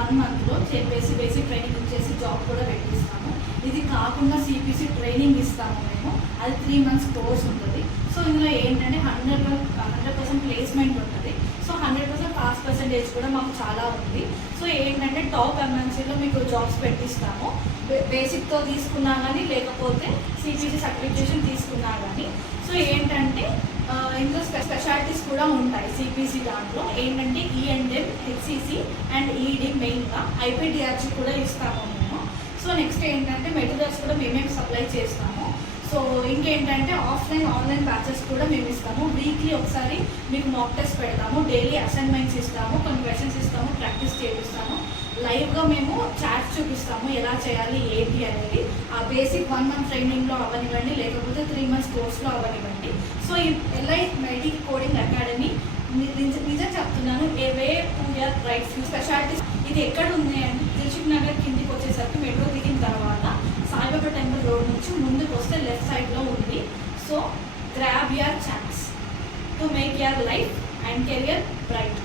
1 మంత్లో చెప్పేసి basic training ఇచ్చేసి జాబ్ కూడా పెట్టిస్తాము. ఇది కాకుండా సిపిసి ట్రైనింగ్ ఇస్తాము మేము. అది 3 మంత్స్ కోర్స్ ఉంటుంది. సో ఇందులో ఏంటంటే 100% ప్లేస్మెంట్ ఉంటుంది. సో 100% పాస్ పర్సెంటేజ్ కూడా మాకు చాలా ఉంది. సో ఏంటంటే టాప్ ఎంఎన్సీలో మీకు జాబ్స్ పెట్టిస్తాము. బేసిక్తో తీసుకున్నా కానీ లేకపోతే సిపిసి సర్టిఫికేషన్ తీసుకున్నా కానీ. సో ఏంటంటే ఇందులో స్పెషాలిటీస్ కూడా ఉంటాయి. సిపిసి దాంట్లో ఏంటంటే ఈఎన్ఎం, హెచ్సిసి అండ్ ఈడి మెయిన్గా ఐపీడిఆర్జీ కూడా ఇస్తాము మేము. సో నెక్స్ట్ ఏంటంటే మెటీరియల్స్ కూడా మేమే సప్లై చేస్తాము. సో ఇంకేంటంటే ఆన్లైన్ బ్యాచెస్ కూడా మేము ఇస్తాము. వీక్లీ ఒకసారి మీకు మాక్ టెస్ట్ పెడతాము, డైలీ అసైన్మెంట్స్ ఇస్తాము, కొన్ని క్వశ్చన్స్ ఇస్తాము, ప్రాక్టీస్ చేపిస్తాము. లైవ్గా మేము చాట్ చూపిస్తాము ఎలా చేయాలి ఏంటి అనేది. ఆ బేసిక్ 1 మంత్ ట్రైనింగ్లో అవ్వనివ్వండి, లేకపోతే 3 మంత్స్ కోర్స్లో అవ్వనివ్వండి. సో ఈ ఎలైట్ మెడిక్ కోడింగ్ అకాడమీ నిజం చెప్తున్నాను, way to your right few specialities. ఇది ఎక్కడ ఉంది అంటే దిల్సుఖ్ నగర్ కిందికి వచ్చేసరికి మెట్రో దిగిన తర్వాత సాయిబాబా టెంపుల్ రోడ్ నుంచి ముందుకు వస్తే లెఫ్ట్ సైడ్లో ఉంది. So grab your chance to make your life and career bright.